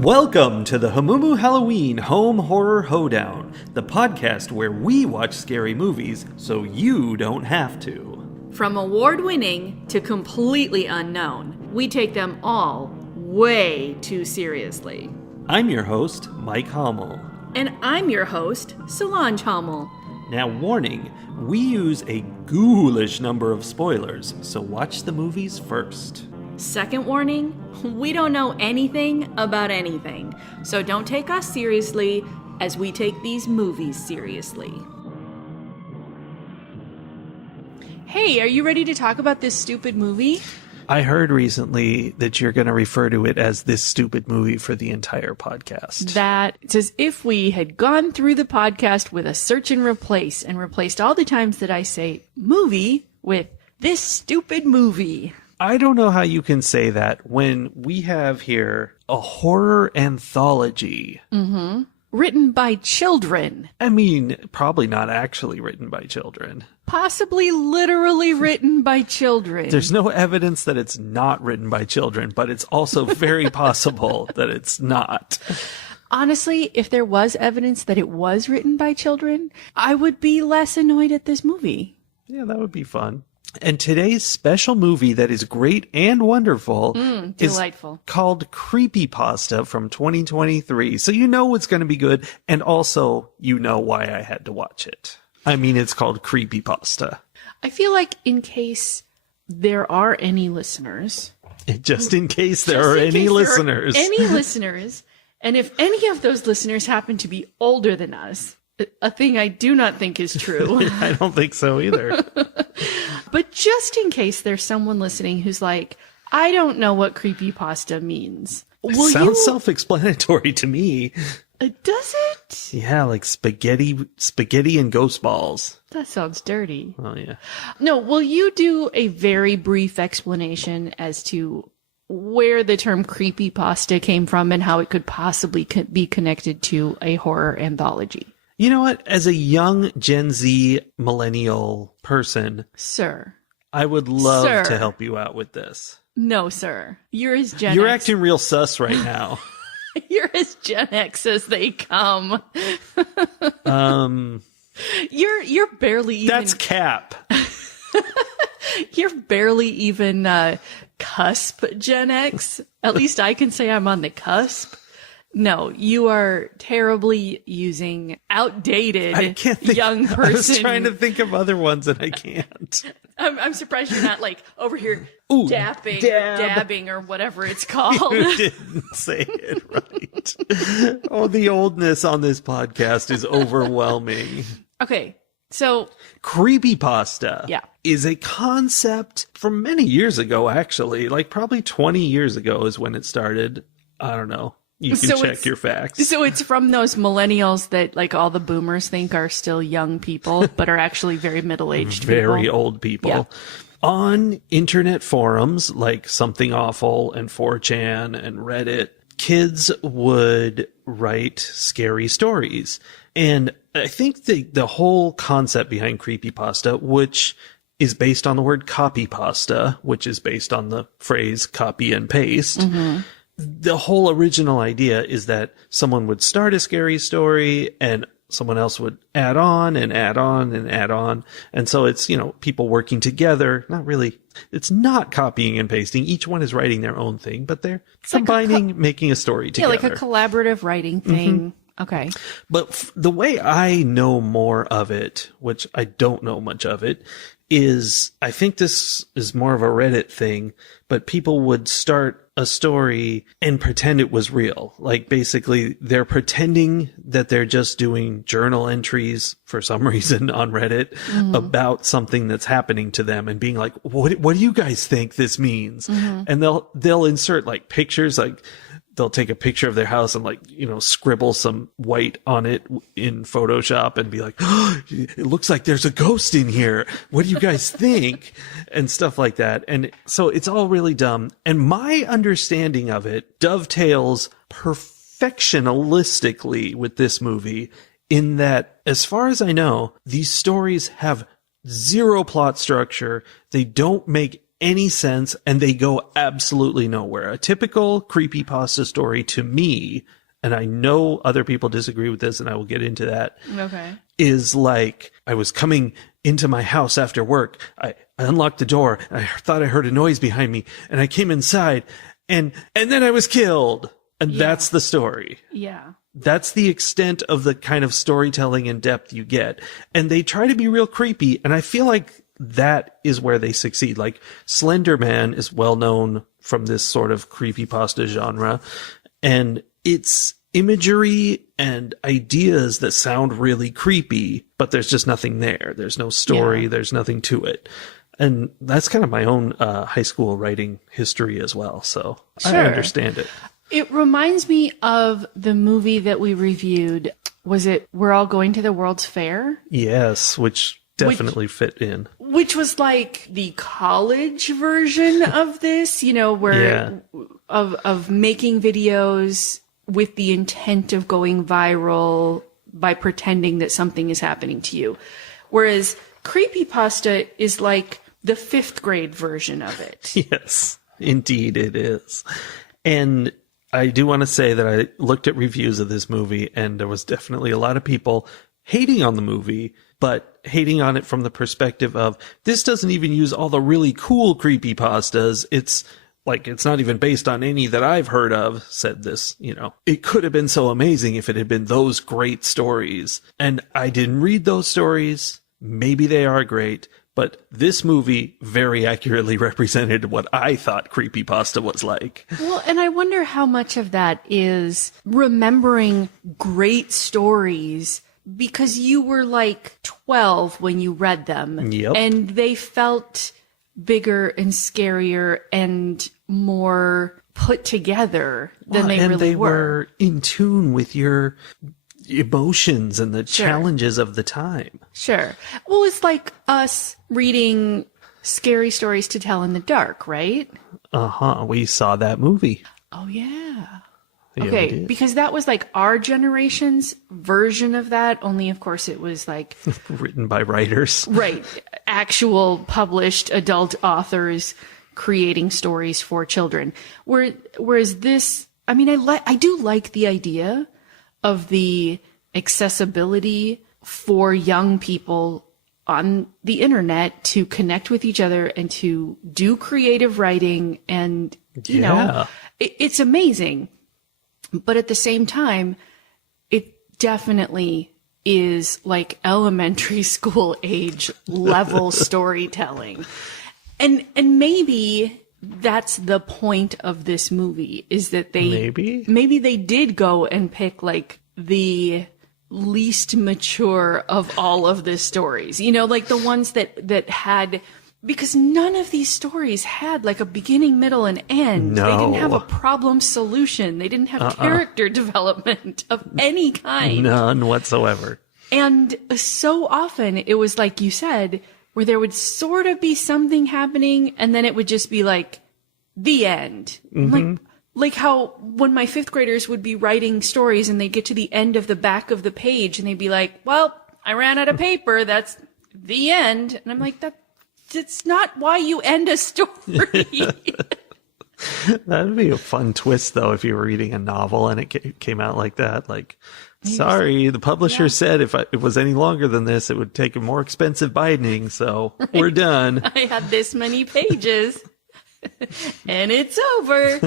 Welcome to the Hamumu Halloween Home Horror Hoedown, the podcast where we watch scary movies so you don't have to. From award-winning to completely unknown, we take them all way too seriously. I'm your host, Mike Hummel. And I'm your host, Solange Hummel. Now, warning, we use a ghoulish number of spoilers, so watch the movies first. Second warning, we don't know anything about anything, so don't take us seriously as we take these movies seriously. Hey, are you ready to talk about this stupid movie? I heard recently that you're going to refer to it as this stupid movie for the entire podcast. It's as if we had gone through the podcast with a search and replaced all the times that I say movie with this stupid movie. I don't know how you can say that when we have here a horror anthology. Mm-hmm. Written by children. I mean, probably not actually written by children. Possibly literally written by children. There's no evidence that it's not written by children, but it's also very possible that it's not. Honestly, if there was evidence that it was written by children, I would be less annoyed at this movie. Yeah, that would be fun. And today's special movie that is great and wonderful delightful. Is called Creepypasta from 2023. So you know it's going to be good, and also you know why I had to watch it. I mean, it's called Creepypasta. I feel like in case there are any listeners... Just in case there are any listeners. Any listeners, and if any of those listeners happen to be older than us, a thing I do not think is true. I don't think so either. But just in case there's someone listening who's like, I don't know what creepypasta means. Sounds self-explanatory to me. Does it? Yeah, like spaghetti and ghost balls. That sounds dirty. Oh, yeah. No, will you do a very brief explanation as to where the term creepypasta came from and how it could possibly be connected to a horror anthology? You know what? As a young Gen Z millennial person, sir, I would love to help you out with this. No, sir. You're as Gen You're X. acting real sus right now. You're as Gen X as they come. You're barely even... That's cap. You're barely even cusp Gen X. At least I can say I'm on the cusp. No, you are terribly using outdated young person. I was trying to think of other ones and I can't. I'm surprised you're not like over here dabbing or whatever it's called. You didn't say it right. Oh, the oldness on this podcast is overwhelming. Okay, so Creepypasta is a concept from many years ago, actually. Like probably 20 years ago is when it started. I don't know. You can check your facts. So it's from those millennials that like all the boomers think are still young people, but are actually very middle-aged very old people. Yeah. On internet forums like Something Awful and 4chan and Reddit, kids would write scary stories. And I think the whole concept behind Creepypasta, which is based on the word copypasta, which is based on the phrase copy and paste. Mm-hmm. The whole original idea is that someone would start a scary story and someone else would add on and add on and add on. And so it's, people working together. Not really. It's not copying and pasting. Each one is writing their own thing, but they're combining, making a story together. Yeah, like a collaborative writing thing. Mm-hmm. Okay. But the way I know more of it, which I don't know much of it, is I think this is more of a Reddit thing, but people would start a story and pretend it was real. Like basically they're pretending that they're just doing journal entries for some reason on Reddit about something that's happening to them and being like, what do you guys think this means? Mm-hmm. And they'll insert like pictures, like they'll take a picture of their house and like, scribble some white on it in Photoshop and be like, oh, it looks like there's a ghost in here. What do you guys think? And stuff like that. And so it's all really dumb. And my understanding of it dovetails perfectionistically with this movie in that, as far as I know, these stories have zero plot structure. They don't make any sense, and they go absolutely nowhere. A typical creepypasta story to me, and I know other people disagree with this, and I will get into that, Okay. is like, I was coming into my house after work. I unlocked the door, and I thought I heard a noise behind me, and I came inside, and then I was killed. And that's the story. Yeah. That's the extent of the kind of storytelling and depth you get. And they try to be real creepy. And I feel like that is where they succeed. Like Slender Man is well known from this sort of creepypasta genre. And it's imagery and ideas that sound really creepy, but there's just nothing there. There's no story. There's nothing to it. And that's kind of my own high school writing history as well. So I understand it. It reminds me of the movie that we reviewed. Was it We're All Going to the World's Fair? Yes, which definitely fit in. Which was like the college version of this, you know, where of making videos with the intent of going viral by pretending that something is happening to you. Whereas Creepypasta is like the 5th grade version of it. Yes, indeed it is. And I do want to say that I looked at reviews of this movie, and there was definitely a lot of people hating on the movie, but hating on it from the perspective of, this doesn't even use all the really cool creepypastas. It's like, it's not even based on any that I've heard of, said this, you know. It could have been so amazing if it had been those great stories. And I didn't read those stories. Maybe they are great. But this movie very accurately represented what I thought creepypasta was like. Well, and I wonder how much of that is remembering great stories because you were like 12 when you read them. Yep. And they felt bigger and scarier and more put together than they really and they were. were in tune with your emotions and the challenges of the time. Sure. Well, it's like us reading scary stories to tell in the dark, right? We saw that movie. Oh, yeah. Yeah, Okay, because that was like our generation's version of that, only of course it was like written by writers. Right, actual published adult authors creating stories for children. Whereas this, I mean, I do like the idea of the accessibility for young people on the internet to connect with each other and to do creative writing. And, you know, it's amazing. But at the same time, it definitely is like elementary school age level storytelling. And maybe that's the point of this movie, is that maybe they did go and pick like the least mature of all of the stories, you know, like the ones that had, because none of these stories had like a beginning, middle, and end. No. They didn't have a problem solution. They didn't have character development of any kind. None whatsoever. And so often it was like you said, where there would sort of be something happening and then it would just be like the end. Mm-hmm. Like how when my 5th graders would be writing stories and they'd get to the end of the back of the page and they'd be like, well, I ran out of paper. That's the end. And I'm like, that's not why you end a story. That'd be a fun twist, though, if you were reading a novel and it came out like that. Like, sorry, the publisher said if it was any longer than this, it would take a more expensive binding. So we're done. I had this many pages and it's over.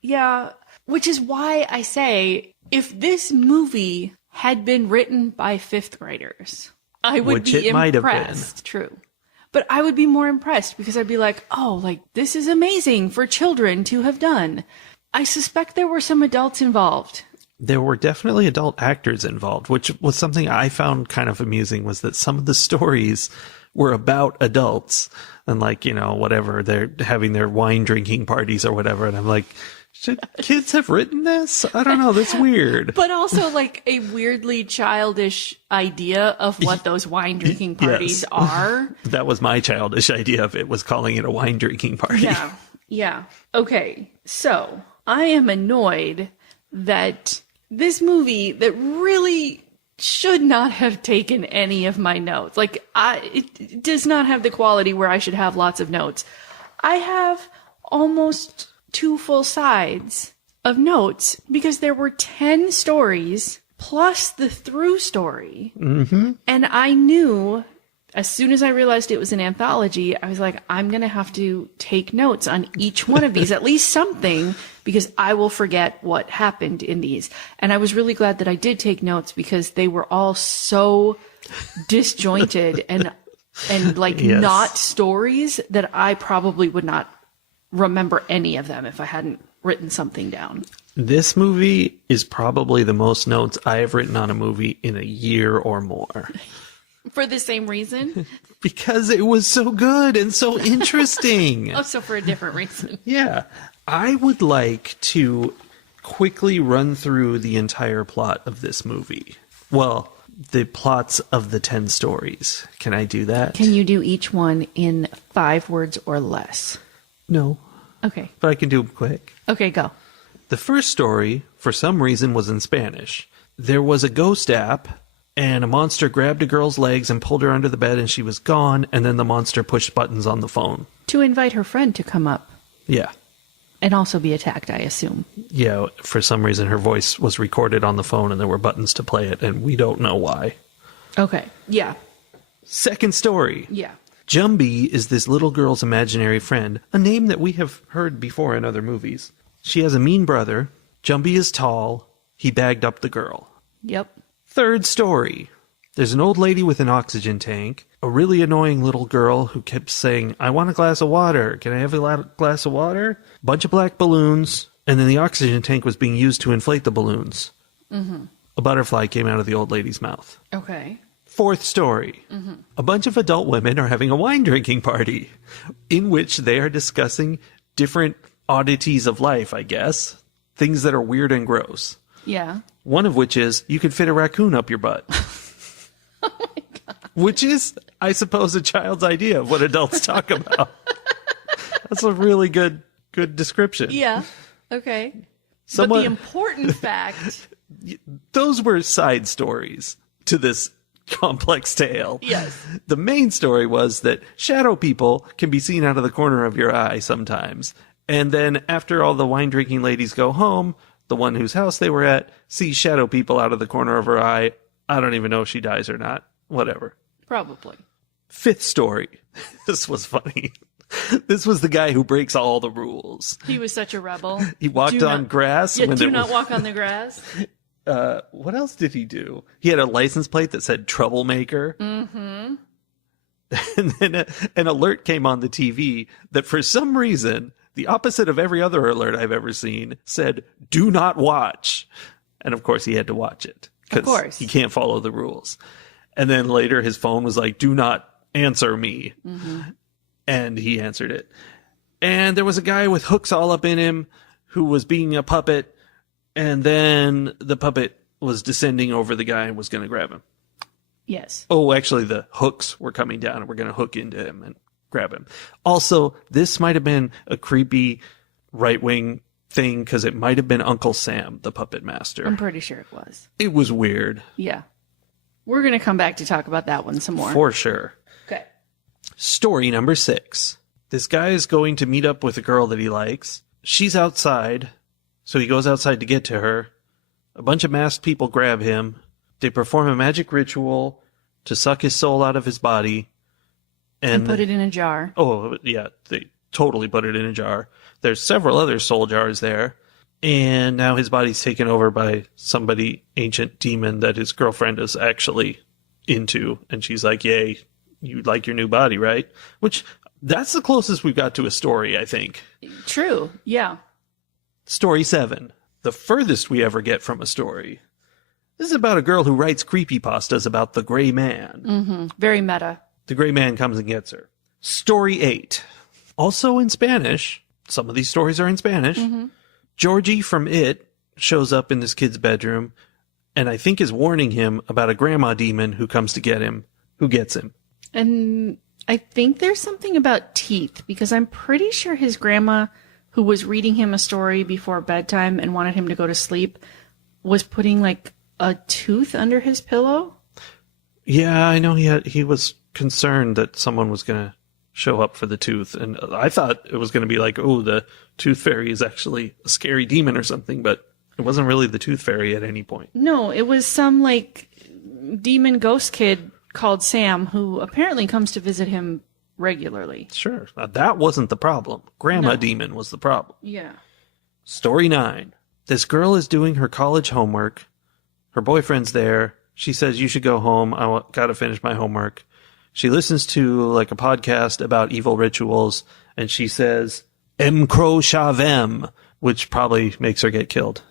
Yeah. Which is why I say, if this movie had been written by 5th graders, I would be impressed. True. But I would be more impressed because I'd be like, oh, like, this is amazing for children to have done. I suspect there were some adults involved. There were definitely adult actors involved, which was something I found kind of amusing, was that some of the stories were about adults and, like, you know, whatever, they're having their wine drinking parties or whatever. And I'm like, should kids have written this? I don't know. That's weird. But also like a weirdly childish idea of what those wine drinking parties are. That was my childish idea of it, was calling it a wine drinking party. Yeah. Yeah. Okay. So I am annoyed that this movie that really should not have taken any of my notes. Like it does not have the quality where I should have lots of notes. I have almost 2 full sides of notes because there were 10 stories plus the through story. Mm-hmm. And I knew as soon as I realized it was an anthology, I was like, I'm going to have to take notes on each one of these, at least something, because I will forget what happened in these. And I was really glad that I did take notes because they were all so disjointed and like Yes. not stories that I probably would not remember any of them if I hadn't written something down. This movie is probably the most notes I have written on a movie in a year or more. For the same reason? Because it was so good and so interesting. Also for a different reason. Yeah. I would like to quickly run through the entire plot of this movie. Well, the plots of the 10 stories. Can I do that? Can you do each one in 5 words or less? No, Okay. but I can do them quick. Okay, go. The first story, for some reason, was in Spanish. There was a ghost app, and a monster grabbed a girl's legs and pulled her under the bed, and she was gone, and then the monster pushed buttons on the phone. To invite her friend to come up Yeah. and also be attacked, I assume. Yeah, for some reason, her voice was recorded on the phone, and there were buttons to play it, and we don't know why. Okay. Yeah. Second story. Yeah. Jumby is this little girl's imaginary friend, a name that we have heard before in other movies. She has a mean brother. Jumby is tall. He bagged up the girl. Yep. Third story. There's an old lady with an oxygen tank, a really annoying little girl who kept saying, I want a glass of water. Can I have a glass of water? Bunch of black balloons, and then the oxygen tank was being used to inflate the balloons. Mm-hmm. A butterfly came out of the old lady's mouth. Okay. Fourth story. Mm-hmm. A bunch of adult women are having a wine drinking party in which they are discussing different oddities of life, I guess. Things that are weird and gross. Yeah. One of which is you could fit a raccoon up your butt. Oh my God. Which is, I suppose, a child's idea of what adults talk about. That's a really good description. Yeah. Okay. Someone- But the important fact. Those were side stories to this complex tale. Yes. The main story was that shadow people can be seen out of the corner of your eye sometimes. And then after all the wine drinking ladies go home, the one whose house they were at sees shadow people out of the corner of her eye. I don't even know if she dies or not. Whatever. Probably. Fifth story. This was funny. This was the guy who breaks all the rules. He was such a rebel. He walked on grass. Yeah, when do there not was- walk on the grass. What else did he do? He had a license plate that said troublemaker. Mm-hmm. And then an alert came on the TV that for some reason, the opposite of every other alert I've ever seen, said, do not watch. And of course he had to watch it. Of course. He can't follow the rules. And then later his phone was like, do not answer me. Mm-hmm. And he answered it. And there was a guy with hooks all up in him who was being a puppet. And then the puppet was descending over the guy and was going to grab him. Yes. Oh, actually, the hooks were coming down and we're going to hook into him and grab him. Also, this might have been a creepy right-wing thing because it might have been Uncle Sam, the puppet master. I'm pretty sure it was. It was weird. Yeah. We're going to come back to talk about that one some more. For sure. Okay. Story number 6. This guy is going to meet up with a girl that he likes. She's outside, so he goes outside to get to her. A bunch of masked people grab him. They perform a magic ritual to suck his soul out of his body. And put it in a jar. Oh, yeah, they totally put it in a jar. There's several other soul jars there. And now his body's taken over by somebody, ancient demon that his girlfriend is actually into. And she's like, yay, you like your new body, right? Which, that's the closest we've got to a story, I think. True. Yeah. Story 7. The furthest we ever get from a story. This is about a girl who writes creepypastas about the gray man. Mm-hmm. Very meta. The gray man comes and gets her. Story 8. Also in Spanish. Some of these stories are in Spanish. Mm-hmm. Georgie from It shows up in this kid's bedroom and I think is warning him about a grandma demon who comes to get him, who gets him. And I think there's something about teeth because I'm pretty sure his grandma, who was reading him a story before bedtime and wanted him to go to sleep, was putting like a tooth under his pillow. Yeah, I know he was concerned that someone was going to show up for the tooth. And I thought it was going to be like, oh, the tooth fairy is actually a scary demon or something, but it wasn't really the tooth fairy at any point. No, it was some like demon ghost kid called Sam who apparently comes to visit him regularly. Sure. Now, that wasn't the problem. Grandma Demon was the problem. Yeah. Story 9. This girl is doing her college homework. Her boyfriend's there. She says, you should go home. Gotta finish my homework. She listens to like a podcast about evil rituals, and she says, Emkro Shavem, which probably makes her get killed.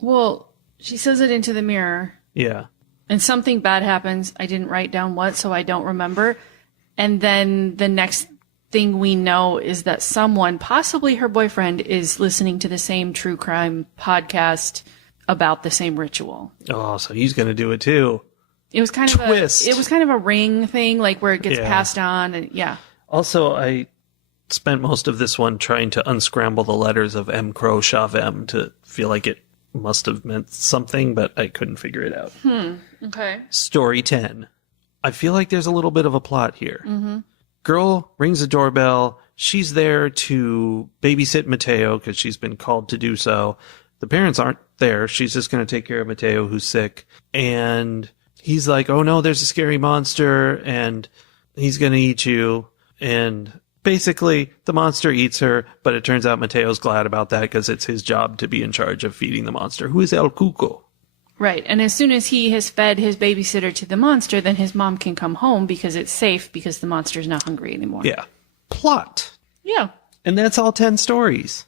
Well, she says it into the mirror. Yeah. And something bad happens. I didn't write down what, so I don't remember. And then the next thing we know is that someone, possibly her boyfriend, is listening to the same true crime podcast about the same ritual. Oh, so he's going to do it too. It was kind Twist. of a ring thing, like where it gets passed on, and yeah. Also, I spent most of this one trying to unscramble the letters of Emkro Shavem to feel like it must have meant something, but I couldn't figure it out. Okay. Story 10. I feel like there's a little bit of a plot here. Mm-hmm. Girl rings the doorbell. She's there to babysit Mateo because she's been called to do so. The parents aren't there. She's just going to take care of Mateo, who's sick. And he's like, oh no, there's a scary monster and he's going to eat you. And basically the monster eats her, but it turns out Mateo's glad about that because it's his job to be in charge of feeding the monster, who is El Cuco. Right. And as soon as he has fed his babysitter to the monster, then his mom can come home because it's safe because the monster's not hungry anymore. Yeah. Plot. Yeah. And that's all 10 stories.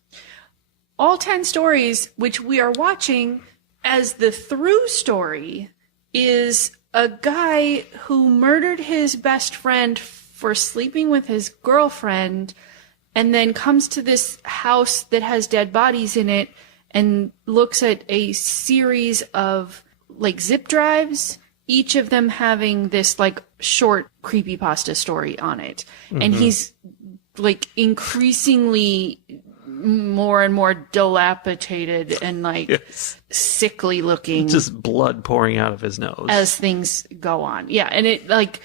All 10 stories, which we are watching as the through story, is a guy who murdered his best friend for sleeping with his girlfriend and then comes to this house that has dead bodies in it and looks at a series of like zip drives, each of them having this like short creepypasta story on it. Mm-hmm. And he's like increasingly more and more dilapidated and like sickly looking. Just blood pouring out of his nose. As things go on. Yeah. And it like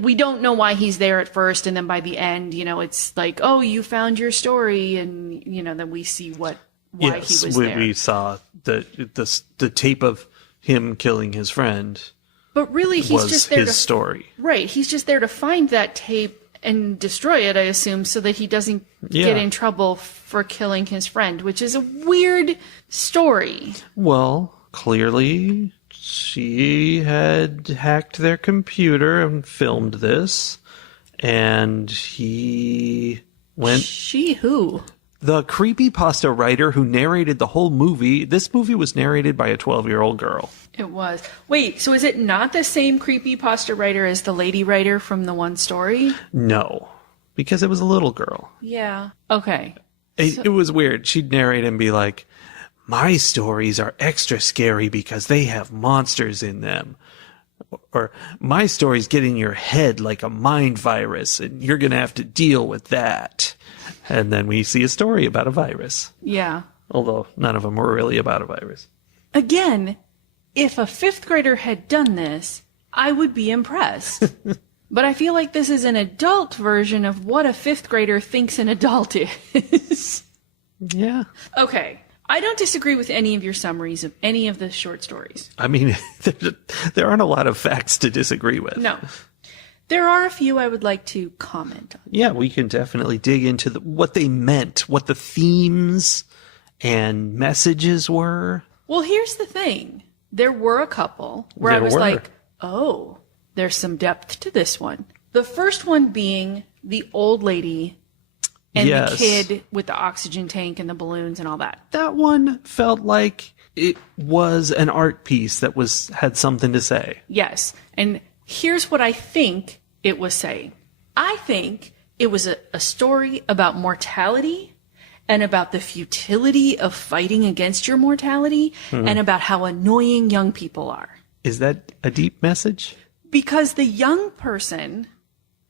we don't know why he's there at first. And then by the end, you know, it's like, oh, you found your story. And, you know, then we see why he was there. We saw the tape of him killing his friend. But really, he's just there his story. Right. He's just there to find that tape and destroy it, I assume, so that he doesn't get in trouble for killing his friend, which is a weird story. Well, clearly she had hacked their computer and filmed this, and he went... She who? The creepypasta writer who narrated the whole movie. This movie was narrated by a 12-year-old girl. It was. Wait, so is it not the same creepypasta writer as the lady writer from the one story? No, because it was a little girl. Yeah. Okay. It was weird. She'd narrate and be like, my stories are extra scary because they have monsters in them. Or my stories get in your head like a mind virus and you're going to have to deal with that. And then we see a story about a virus. Yeah. Although none of them were really about a virus. Again, if a fifth grader had done this, I would be impressed. But I feel like this is an adult version of what a fifth grader thinks an adult is. Yeah. Okay. I don't disagree with any of your summaries of any of the short stories. I mean, there aren't a lot of facts to disagree with. No. There are a few I would like to comment on. Yeah, we can definitely dig into what they meant, what the themes and messages were. Well, here's the thing. There were a couple where I was like, oh, there's some depth to this one. The first one being the old lady and the kid with the oxygen tank and the balloons and all that. That one felt like it was an art piece that had something to say. Yes. And here's what I think it was saying. I think it was a story about mortality and about the futility of fighting against your mortality and about how annoying young people are. Is that a deep message? Because the young person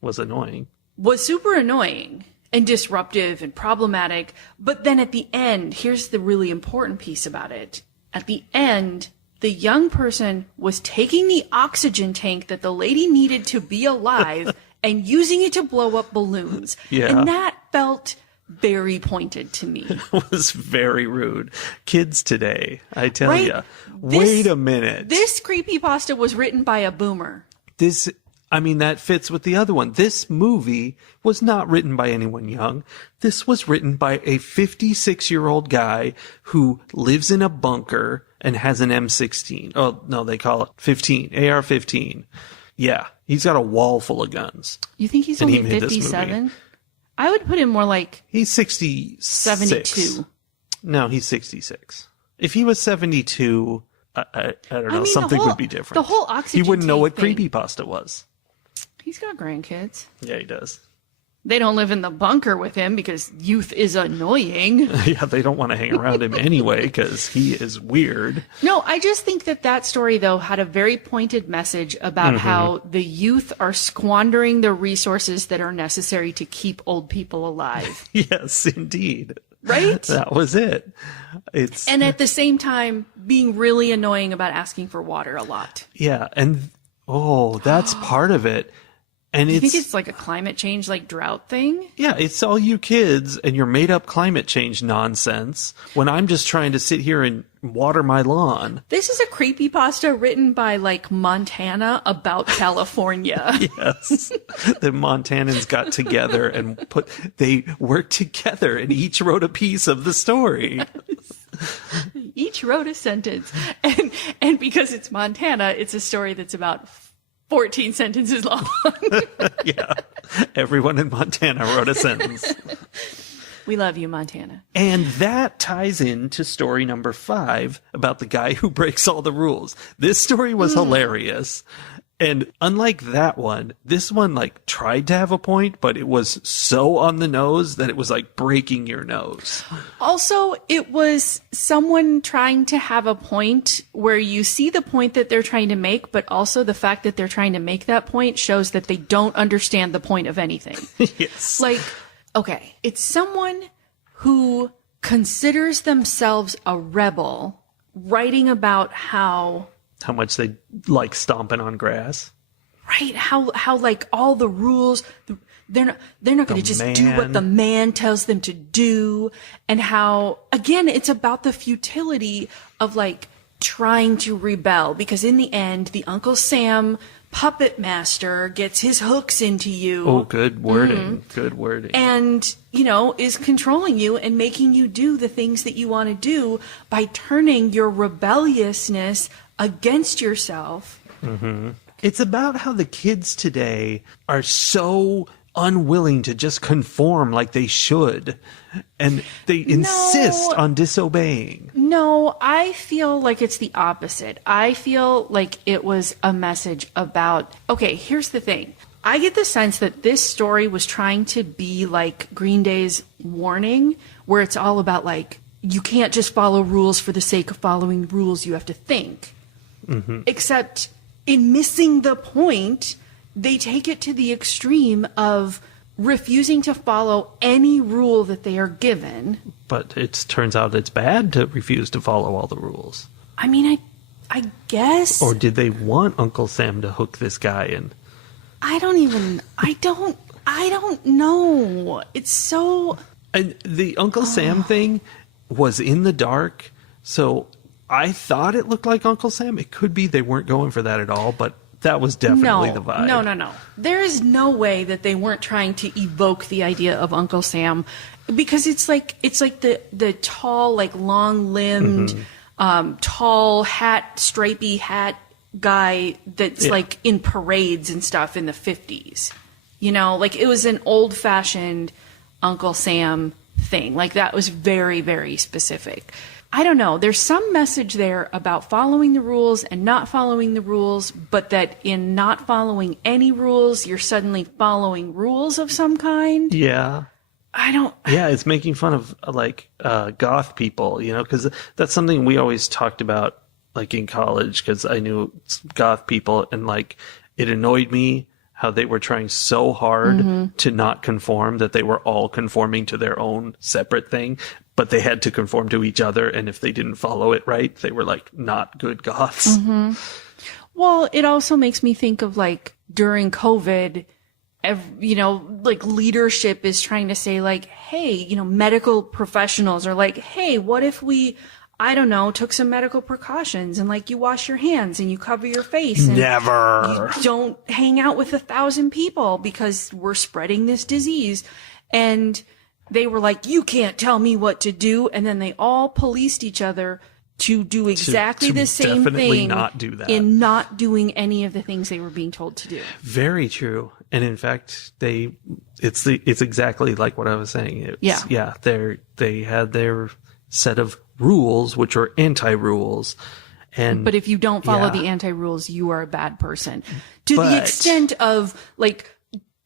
was annoying. Was super annoying and disruptive and problematic. But then at the end, here's the really important piece about it. At the end, the young person was taking the oxygen tank that the lady needed to be alive and using it to blow up balloons. Yeah. And that felt very pointed to me. It was very rude. Kids today, I tell Right? you. Wait a minute. This creepypasta was written by a boomer. That fits with the other one. This movie was not written by anyone young. This was written by a 56-year-old guy who lives in a bunker and has an M16. Oh, no, they call it 15, AR-15. Yeah, he's got a wall full of guns. You think he's And he only made this movie. 57? I would put him more like He's 66. 72. No, he's 66. If he was 72, I don't know, mean, something would be different. the whole oxygen He wouldn't know what tank thing. creepypasta was. He's got grandkids. Yeah, he does. They don't live in the bunker with him because youth is annoying. Yeah, they don't want to hang around him anyway because he is weird. No, I just think that story, though, had a very pointed message about how the youth are squandering the resources that are necessary to keep old people alive. Yes, indeed. Right? That was it. And at the same time, being really annoying about asking for water a lot. Yeah, and that's part of it. And You think it's like a climate change, like drought thing? yeah, it's all you kids and your made up climate change nonsense when I'm just trying to sit here and water my lawn. This is a creepypasta written by like Montana about California. Yes. The Montanans got together and they worked together and each wrote a piece of the story. Each wrote a sentence. And because it's Montana, it's a story that's about 14 sentences long. Yeah. Everyone in Montana wrote a sentence. We love you, Montana. And that ties into story number 5 about the guy who breaks all the rules. This story was hilarious. And unlike that one, this one like tried to have a point, but it was so on the nose that it was like breaking your nose. Also, it was someone trying to have a point where you see the point that they're trying to make, but also the fact that they're trying to make that point shows that they don't understand the point of anything. Yes. Like, okay, it's someone who considers themselves a rebel writing about how much they like stomping on grass. right, how like all the rules, they're not going to just do what man. the man tells them to do, and how again it's about the futility of like trying to rebel, because in the end the Uncle Sam puppet master gets his hooks into you. Oh, good wording. Good wording. And, is controlling you and making you do the things that you want to do by turning your rebelliousness against yourself. It's about how the kids today are so unwilling to just conform like they should. And they insist on disobeying. No, I feel like it's the opposite. I feel like it was a message about, okay, here's the thing. I get the sense that this story was trying to be like Green Day's Warning, where it's all about like, you can't just follow rules for the sake of following rules, you have to think. Except in missing the point, they take it to the extreme of refusing to follow any rule that they are given. But it turns out it's bad to refuse to follow all the rules. I mean, I guess. Or did they want Uncle Sam to hook this guy in? I don't know. It's so. And the Uncle Sam thing was in the dark, so I thought it looked like Uncle Sam. It could be they weren't going for that at all, but that was definitely the vibe. No. There is no way that they weren't trying to evoke the idea of Uncle Sam, because it's like the tall, like long-limbed, tall hat, stripy hat guy that's like in parades and stuff in the 50s. Like it was an old-fashioned Uncle Sam thing. Like that was very, very specific. I don't know. There's some message there about following the rules and not following the rules, but that in not following any rules, you're suddenly following rules of some kind. Yeah. Yeah, it's making fun of like goth people, because that's something we always talked about like in college, because I knew goth people, and like it annoyed me how they were trying so hard to not conform that they were all conforming to their own separate thing, but they had to conform to each other. And if they didn't follow it right, they were like not good goths. Well, it also makes me think of like during COVID, like leadership is trying to say like, hey, medical professionals are like, hey, what if we, I don't know, took some medical precautions and like you wash your hands and you cover your face and Never. you don't hang out with 1,000 people because we're spreading this disease. And they were like, you can't tell me what to do. And then they all policed each other to do exactly the same thing. Not do that. In not doing any of the things they were being told to do. Very true. And in fact, it's exactly like what I was saying. They had their set of rules, which are anti-rules. But if you don't follow the anti-rules, you are a bad person. To the extent of like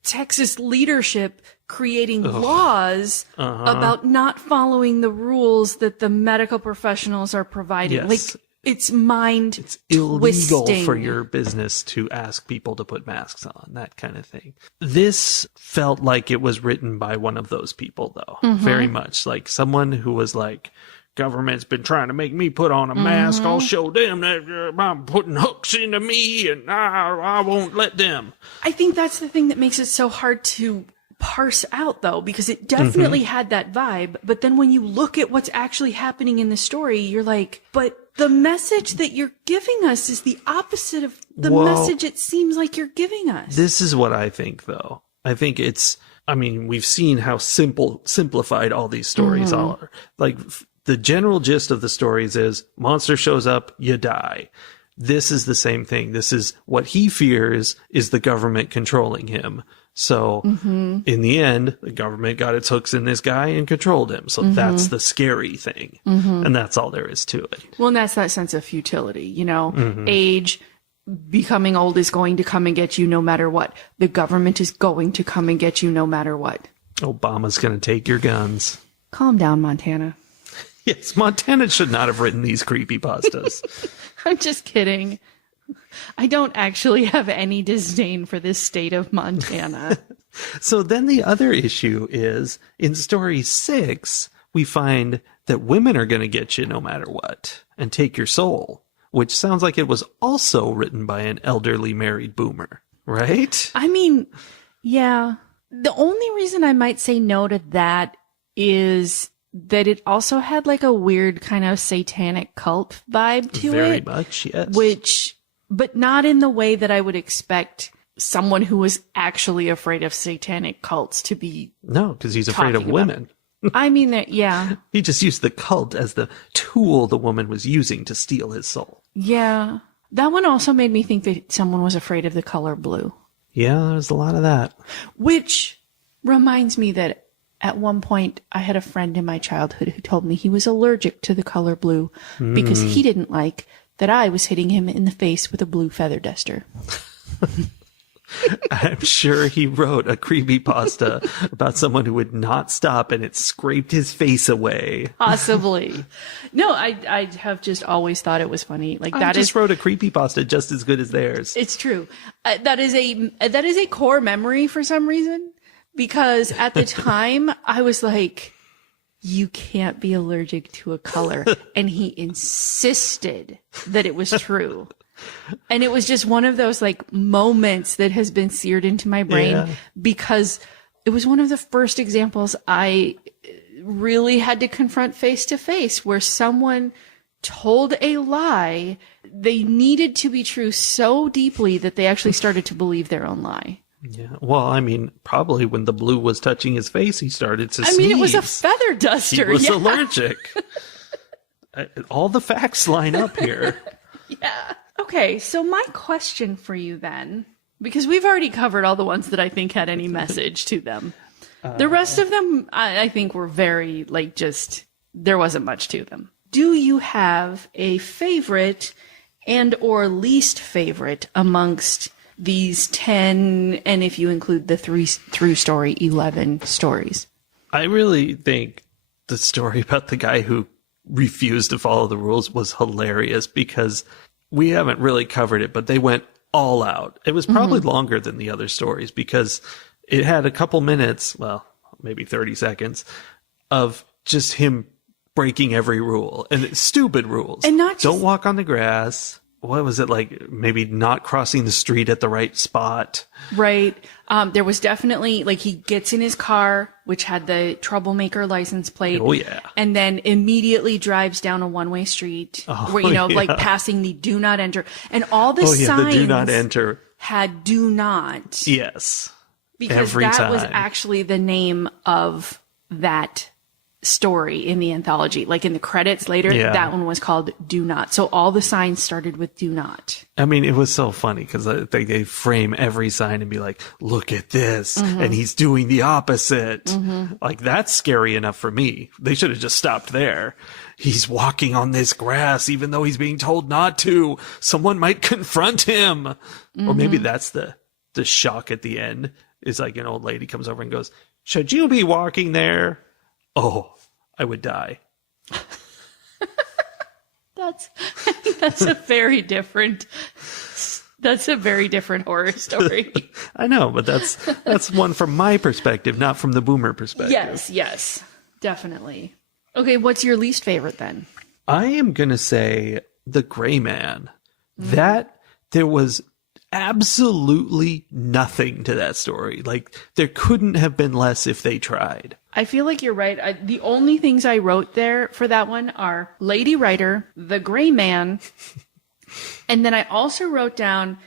Texas leadership creating laws about not following the rules that the medical professionals are providing. Yes. Like it's It's illegal for your business to ask people to put masks on, that kind of thing. This felt like it was written by one of those people, though. Very much like someone who was like, government's been trying to make me put on a mask. I'll show them that I'm putting hooks into me and I won't let them. I think that's the thing that makes it so hard to parse out, though, because it definitely had that vibe. But then when you look at what's actually happening in the story, you're like, but the message that you're giving us is the opposite of the message it seems like you're giving us. This is what I think, though. I think we've seen how simplified all these stories are. Like, the general gist of the stories is monster shows up, you die. This is the same thing. This is what he fears is the government controlling him. So in the end, the government got its hooks in this guy and controlled him. So that's the scary thing. And that's all there is to it. Well, and that's that sense of futility, age, becoming old is going to come and get you no matter what. The government is going to come and get you no matter what. Obama's going to take your guns. Calm down, Montana. Yes, Montana should not have written these creepypastas. I'm just kidding. I don't actually have any disdain for this state of Montana. So then the other issue is, in story 6, we find that women are going to get you no matter what and take your soul, which sounds like it was also written by an elderly married boomer, right? I mean, yeah. The only reason I might say no to that is that it also had like a weird kind of satanic cult vibe to it. Very much, yes. But not in the way that I would expect someone who was actually afraid of satanic cults to be. No, because he's afraid of women. I mean, that, yeah. He just used the cult as the tool the woman was using to steal his soul. Yeah. That one also made me think that someone was afraid of the color blue. Yeah, there's a lot of that. Which reminds me that at one point I had a friend in my childhood who told me he was allergic to the color blue because he didn't like that I was hitting him in the face with a blue feather duster. I'm sure he wrote a creepypasta about someone who would not stop and it scraped his face away. Possibly. No, I have just always thought it was funny. Like I just wrote a creepypasta just as good as theirs. It's true. That is a core memory for some reason, because at the time I was like, you can't be allergic to a color. And he insisted that it was true. And it was just one of those like moments that has been seared into my brain because it was one of the first examples I really had to confront face to face where someone told a lie they needed to be true so deeply that they actually started to believe their own lie. Yeah. Well, I mean, probably when the blue was touching his face, he started to sneeze. I mean, it was a feather duster. He was allergic. All the facts line up here. Yeah. Okay, so my question for you then, because we've already covered all the ones that I think had any message to them. The rest of them, I think, were very, like, just, there wasn't much to them. Do you have a favorite and or least favorite amongst these 10, and if you include the 3 through story, 11 stories? I really think the story about the guy who refused to follow the rules was hilarious because we haven't really covered it, but they went all out. It was probably longer than the other stories because it had a couple minutes, well, maybe 30 seconds, of just him breaking every rule and stupid rules. And not just, don't walk on the grass what was it, like maybe not crossing the street at the right spot. Right. There was definitely, like, he gets in his car, which had the troublemaker license plate. Oh, yeah. And then immediately drives down a one-way street where, like passing the do not enter. And all the signs the do not enter had do not. Yes. Because every that time was actually the name of that story in the anthology. Like in the credits later, that one was called Do Not. So all the signs started with Do Not. I mean, it was so funny because they frame every sign and be like, look at this. And he's doing the opposite. Like, that's scary enough for me. They should have just stopped there. He's walking on this grass, even though he's being told not to. Someone might confront him. Or maybe that's the shock at the end. Is like an old lady comes over and goes, should you be walking there? Oh, I would die. That's a very different horror story. I know, but that's one from my perspective, not from the boomer perspective. Yes, definitely. Okay, what's your least favorite then? I am going to say The Gray Man. That there was absolutely nothing to that story. Like, there couldn't have been less if they tried. I feel like you're right. The only things I wrote there for that one are Lady Writer, The Gray Man, and then I also wrote down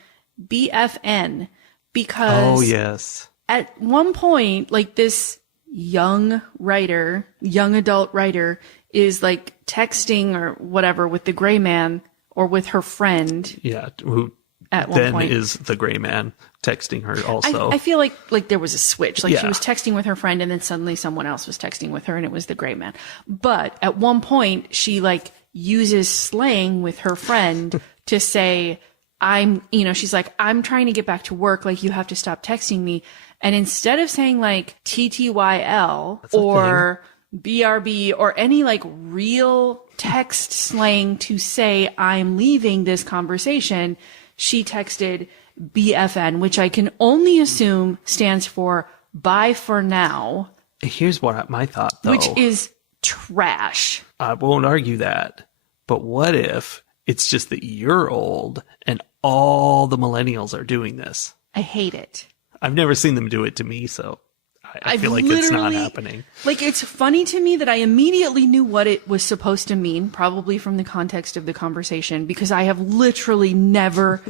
BFN because at one point, like, this young adult writer is like texting or whatever with the Gray Man or with her friend. Yeah, who at one then point is the Gray Man texting her also. I feel like there was a switch. Like, she was texting with her friend and then suddenly someone else was texting with her and it was the Gray Man. But at one point she like uses slang with her friend to say, she's like, I'm trying to get back to work. Like, you have to stop texting me. And instead of saying like TTYL or BRB or any like real text slang to say I'm leaving this conversation, she texted BFN, which I can only assume stands for bye for now. Here's what my thought, though. Which is trash. I won't argue that. But what if it's just that you're old and all the millennials are doing this? I hate it. I've never seen them do it to me, so I feel like it's not happening. Like, it's funny to me that I immediately knew what it was supposed to mean, probably from the context of the conversation, because I have literally never,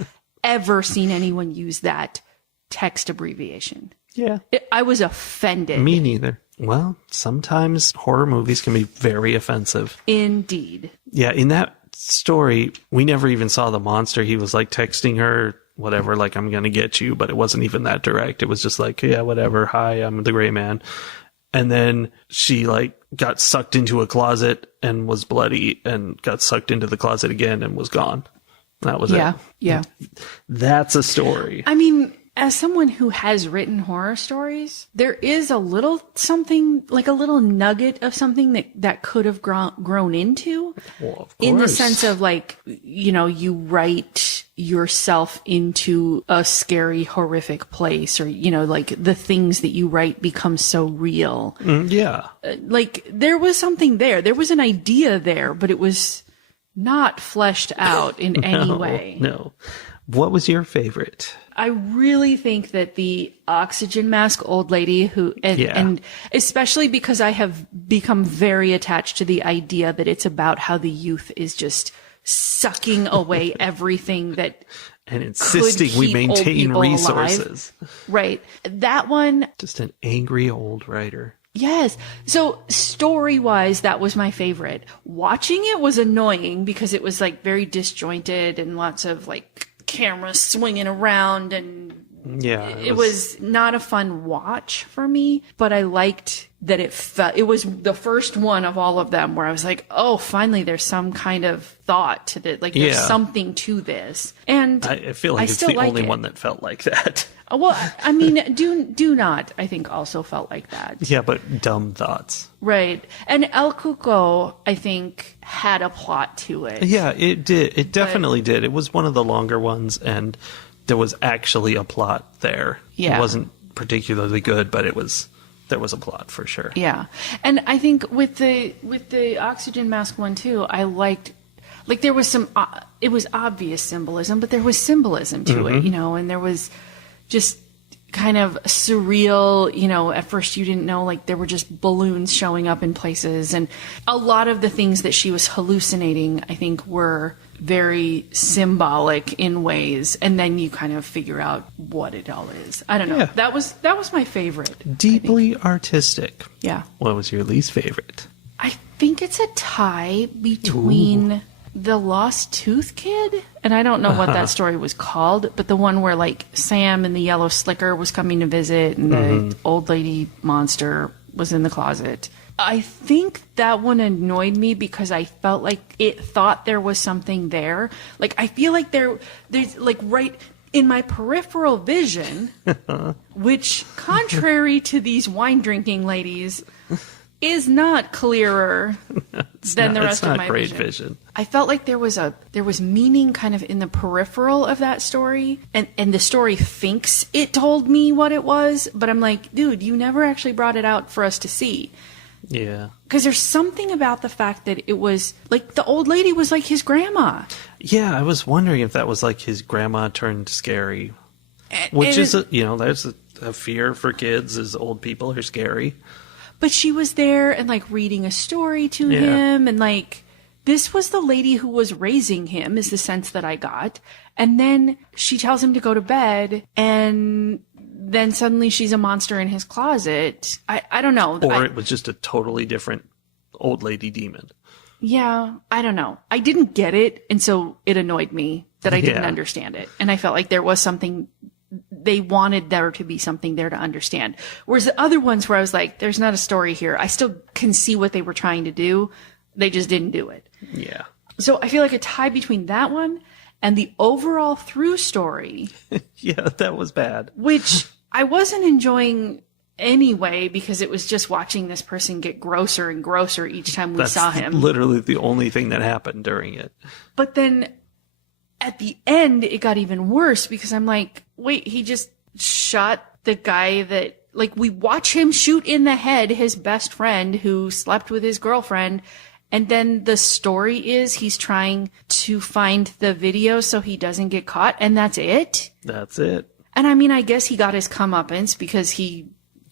ever seen anyone use that text abbreviation. Yeah. I was offended. Me neither. Well, sometimes horror movies can be very offensive. Indeed. Yeah, in that story, we never even saw the monster. He was like texting her, whatever, like, I'm going to get you, but it wasn't even that direct. It was just like, yeah, whatever. Hi, I'm the Gray Man. And then she like got sucked into a closet and was bloody and got sucked into the closet again and was gone. That was it. Yeah. That's a story. I mean, as someone who has written horror stories, there is a little something, like a little nugget of something that could have grown into. Well, of course. In the sense of like, you write yourself into a scary, horrific place, or, like the things that you write become so real. Yeah. Like, there was something there. There was an idea there, but it was not fleshed out in any way. No. What was your favorite? I really think that the oxygen mask old lady and especially because I have become very attached to the idea that it's about how the youth is just sucking away everything that and insisting we maintain resources. Alive. Right. That one. Just an angry old writer. Yes. So story-wise, that was my favorite. Watching it was annoying because it was like very disjointed and lots of like cameras swinging around, and it was not a fun watch for me, but I liked that it was the first one of all of them where I was like, oh, finally there's some kind of thought to it. Like, there's something to this. And I feel like it's the only one that felt like that. Well, I mean, do not, I think, also felt like that. Yeah, but dumb thoughts. Right. And El Cuco, I think, had a plot to it. Yeah, it did. It definitely did. It was one of the longer ones, and there was actually a plot there. Yeah. It wasn't particularly good, but there was a plot for sure. Yeah. And I think with the oxygen mask one too, I liked Like there was some, it was obvious symbolism, but there was symbolism to it, you know, and there was just kind of surreal, you know, at first you didn't know, like there were just balloons showing up in places. And a lot of the things that she was hallucinating, I think, were very symbolic in ways. And then you kind of figure out what it all is. I don't know. Yeah. That was my favorite. Deeply artistic. Yeah. What was your least favorite? I think it's a tie between the Lost Tooth Kid, and I don't know what that story was called, but the one where like Sam and the yellow slicker was coming to visit and the old lady monster was in the closet. I think that one annoyed me because I felt like it thought there was something there. Like I feel like there's like right in my peripheral vision, which contrary to these wine drinking ladies is not clearer than the rest of my great vision. I felt like there was meaning kind of in the peripheral of that story, and the story thinks it told me what it was, but I'm like, dude, you never actually brought it out for us to see. Yeah. Because there's something about the fact that it was like the old lady was like his grandma. Yeah, I was wondering if that was like his grandma turned scary, which is there's a fear for kids is old people are scary. But she was there and like reading a story to him, and like this was the lady who was raising him is the sense that I got. And then she tells him to go to bed, and then suddenly she's a monster in his closet. I don't know. Or it was just a totally different old lady demon. Yeah, I don't know. I didn't get it, and so it annoyed me that I didn't understand it. And I felt like there was something, they wanted there to be something there to understand. Whereas the other ones where I was like, there's not a story here. I still can see what they were trying to do. They just didn't do it. Yeah. So I feel like a tie between that one and the overall through story. Yeah, that was bad. Which I wasn't enjoying anyway because it was just watching this person get grosser and grosser each time we saw him. Literally the only thing that happened during it. But then at the end, it got even worse because I'm like, wait, he just shot the guy that, like, we watch him shoot in the head his best friend who slept with his girlfriend. And then the story is he's trying to find the video so he doesn't get caught. And that's it. That's it. And I mean, I guess he got his comeuppance because he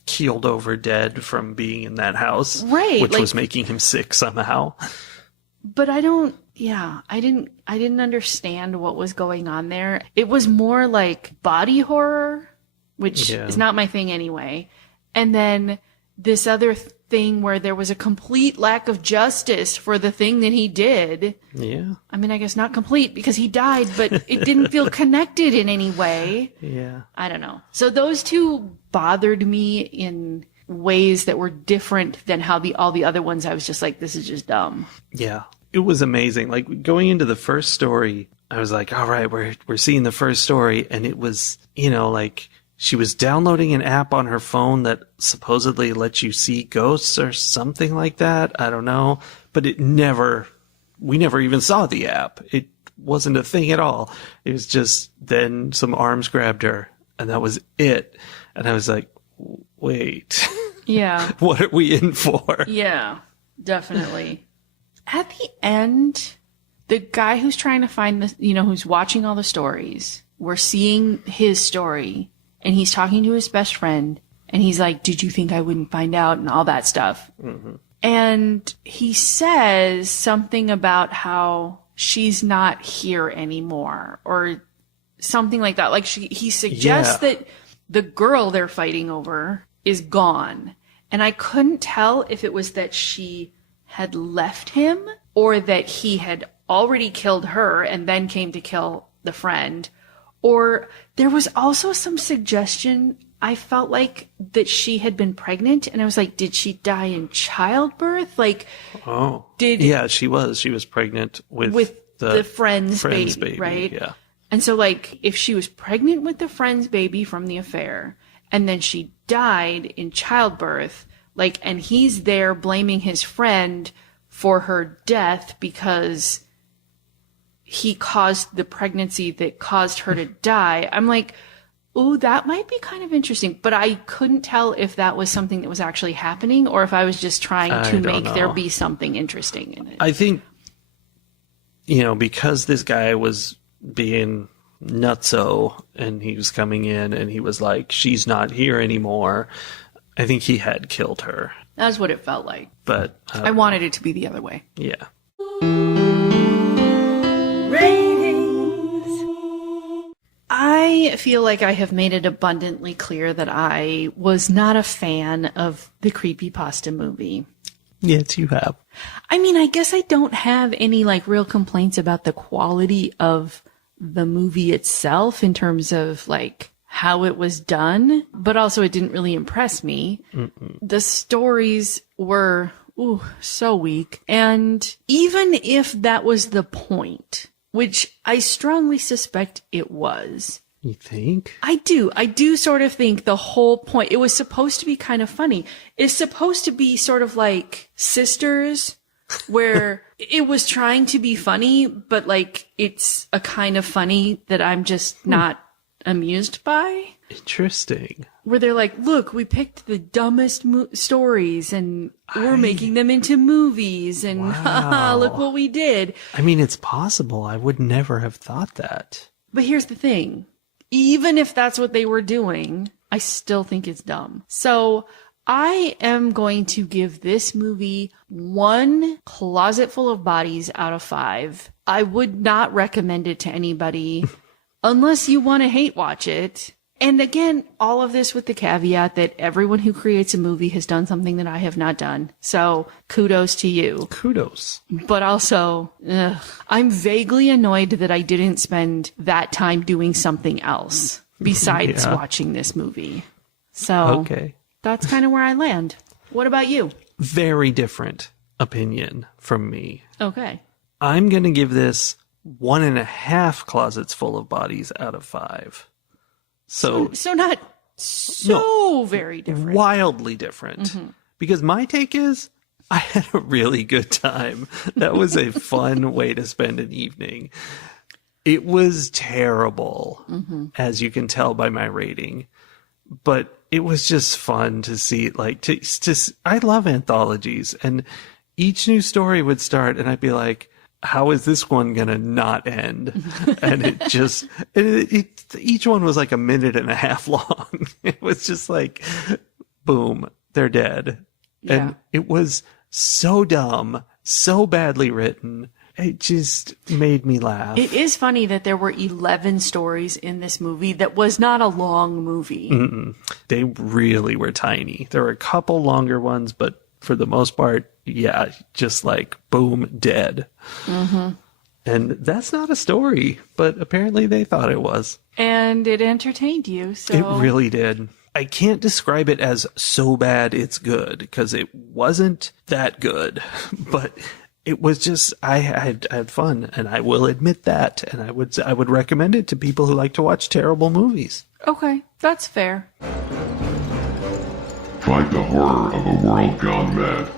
keeled over dead from being in that house. Right. Which was making him sick somehow. But I didn't understand what was going on there. It was more like body horror, which is not my thing anyway. And then this other thing where there was a complete lack of justice for the thing that he did. Yeah. I mean, I guess not complete because he died, but it didn't feel connected in any way. Yeah. I don't know. So those two bothered me in ways that were different than how all the other ones I was just like, this is just dumb. Yeah. It was amazing. Like going into the first story, I was like, all right, we're seeing the first story. And it was, like she was downloading an app on her phone that supposedly lets you see ghosts or something like that. I don't know. But we never even saw the app. It wasn't a thing at all. It was just then some arms grabbed her and that was it. And I was like, wait. Yeah. What are we in for? Yeah, definitely. At the end, the guy who's trying to find who's watching all the stories, we're seeing his story, and he's talking to his best friend, and he's like, did you think I wouldn't find out, and all that stuff. Mm-hmm. And he says something about how she's not here anymore, or something like that. Like he suggests that the girl they're fighting over is gone. And I couldn't tell if it was that she had left him or that he had already killed her and then came to kill the friend. Or there was also some suggestion, I felt like, that she had been pregnant. And I was like, did she die in childbirth? Like, she was. She was pregnant with the friend's baby, right? Yeah. And so, like, if she was pregnant with the friend's baby from the affair, and then she died in childbirth, like, and he's there blaming his friend for her death because he caused the pregnancy that caused her to die. I'm like, ooh, that might be kind of interesting. But I couldn't tell if that was something that was actually happening or if I was just trying to make there be something interesting in it. I think because this guy was being nutso and he was coming in and he was like, she's not here anymore, I think he had killed her. That's what it felt like. But I wanted it to be the other way. yeah. I feel like I have made it abundantly clear that I was not a fan of the Creepypasta movie. Yes, you have. I mean, I guess I don't have any like real complaints about the quality of the movie itself in terms of like how it was done, but also it didn't really impress me. The stories were so weak. And even if that was the point, which I strongly suspect it was. You think? I do sort of think the whole point, it was supposed to be kind of funny. It's supposed to be sort of like Sisters, where it was trying to be funny, but like it's a kind of funny that I'm just not amused by. Interesting. Where they're like, look, we picked the dumbest stories and we're making them into movies and haha, look what we did. I mean, it's possible. I would never have thought that. But here's the thing. Even if that's what they were doing, I still think it's dumb. So I am going to give this movie 1 closet full of bodies out of 5. I would not recommend it to anybody unless you want to hate watch it. And again, all of this with the caveat that everyone who creates a movie has done something that I have not done. So kudos to you. Kudos. But also, I'm vaguely annoyed that I didn't spend that time doing something else besides watching this movie. So that's kind of where I land. What about you? Very different opinion from me. Okay. I'm going to give this 1.5 closets full of bodies out of 5. So not so very different. Wildly different. Because my take is I had a really good time. That was a fun way to spend an evening. It was terrible, as you can tell by my rating. But it was just fun to see, like, I love anthologies. And each new story would start and I'd be like, how is this one going to not end? And each one was like 1.5 minutes long. It was just like, boom, they're dead. Yeah. And it was so dumb, so badly written. It just made me laugh. It is funny that there were 11 stories in this movie that was not a long movie. They really were tiny. There were a couple longer ones, but for the most part, yeah, just like, boom, dead. And that's not a story, but apparently they thought it was. And it entertained you, so... It really did. I can't describe it as so bad it's good, because it wasn't that good. But it was just, I had fun, and I will admit that. And I would recommend it to people who like to watch terrible movies. Okay, that's fair. Fight the horror of a world gone mad.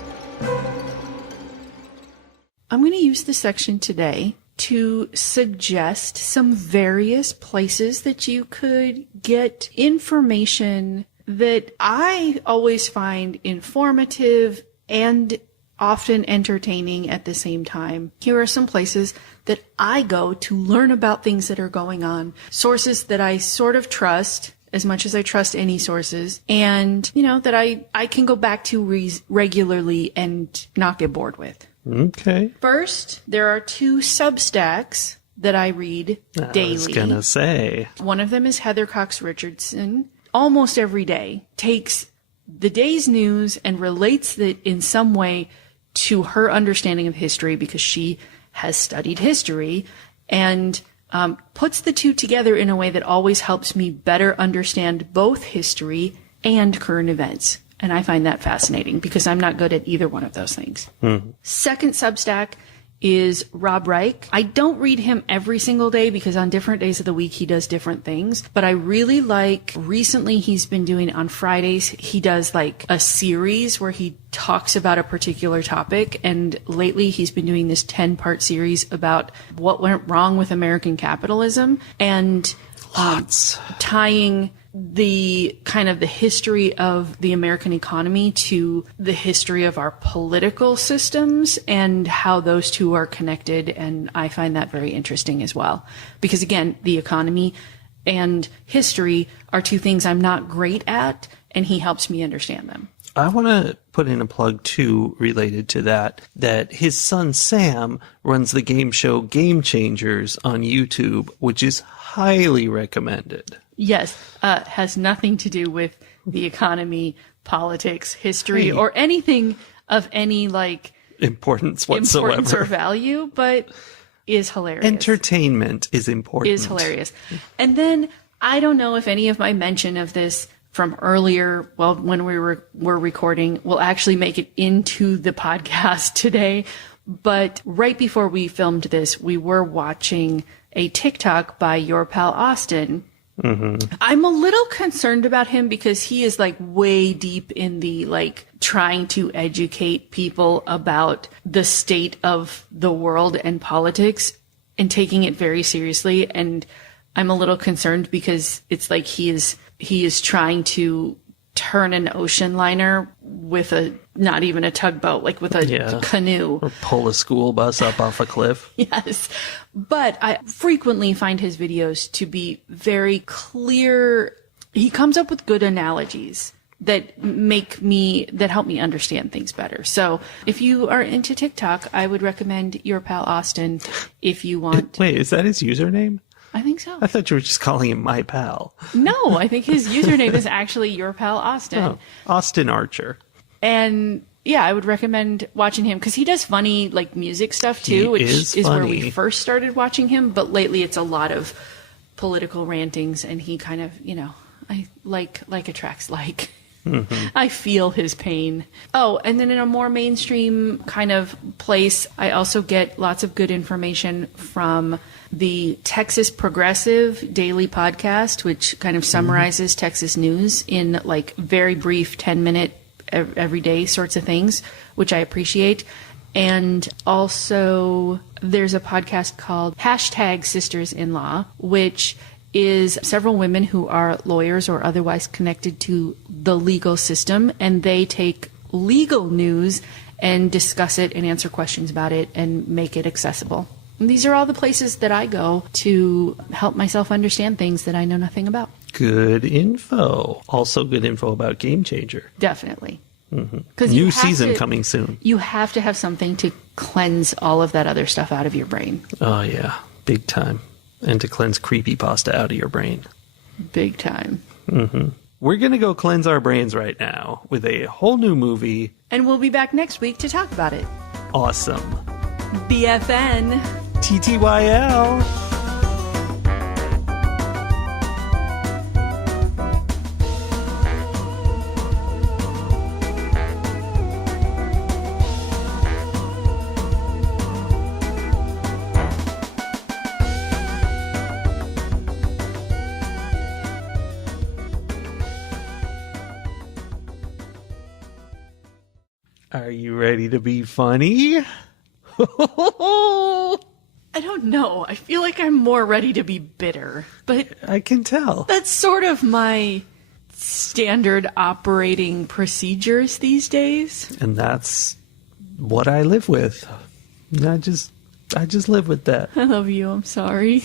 I'm going to use this section today to suggest some various places that you could get information that I always find informative and often entertaining at the same time. Here are some places that I go to learn about things that are going on, sources that I sort of trust, as much as I trust any sources, and, that I can go back to regularly and not get bored with. Okay. First, there are 2 Substacks that I read daily. I was gonna say. One of them is Heather Cox Richardson. Almost every day takes the day's news and relates it in some way to her understanding of history, because she has studied history, and puts the 2 together in a way that always helps me better understand both history and current events. And I find that fascinating because I'm not good at either one of those things. Second Substack is Rob Reich. I don't read him every single day because on different days of the week he does different things. But I really like, recently he's been doing on Fridays, he does like a series where he talks about a particular topic. And lately he's been doing this 10-part series about what went wrong with American capitalism and tying the kind of the history of the American economy to the history of our political systems and how those two are connected. And I find that very interesting as well. Because again, the economy and history are two things I'm not great at, and he helps me understand them. I want to put in a plug too related to that his son Sam runs the game show Game Changers on YouTube, which is highly recommended. Yes, has nothing to do with the economy, politics, history, or anything of any importance whatsoever. Importance or value, but is hilarious. Entertainment is important. Is hilarious. And then I don't know if any of my mention of this from earlier, when we were recording, will actually make it into the podcast today. But right before we filmed this, we were watching a TikTok by your pal Austin. Mm-hmm. I'm a little concerned about him because he is way deep in the trying to educate people about the state of the world and politics and taking it very seriously. And I'm a little concerned because it's he is trying to turn an ocean liner with not even a tugboat, with a canoe. Or pull a school bus up off a cliff. Yes. But I frequently find his videos to be very clear. He comes up with good analogies that help me understand things better. So if you are into TikTok, I would recommend your pal Austin if you want. Wait, is that his username? I think so. I thought you were just calling him my pal. No, I think his username is actually your pal Austin. Oh, Austin Archer. And yeah, I would recommend watching him because he does funny music stuff too, which is where we first started watching him. But lately it's a lot of political rantings, and he kind of, I like attracts like. Mm-hmm. I feel his pain. Oh, and then in a more mainstream kind of place, I also get lots of good information from the Texas Progressive Daily Podcast, which kind of summarizes Texas news in very brief 10-minute everyday sorts of things, which I appreciate. And also there's a podcast called #SistersInLaw, which is several women who are lawyers or otherwise connected to the legal system, and they take legal news and discuss it and answer questions about it and make it accessible. And these are all the places that I go to help myself understand things that I know nothing about. Good info. Also good info about Game Changer. Definitely. Mm-hmm. New season coming soon. You have to have something to cleanse all of that other stuff out of your brain. Oh, yeah. Big time. And to cleanse creepypasta out of your brain. Big time. Mm-hmm. We're going to go cleanse our brains right now with a whole new movie. And we'll be back next week to talk about it. Awesome. BFN. TTYL. Are you ready to be funny? I don't know. I feel like I'm more ready to be bitter, but I can tell. That's sort of my standard operating procedures these days. And that's what I live with. I just live with that. I love you. I'm sorry.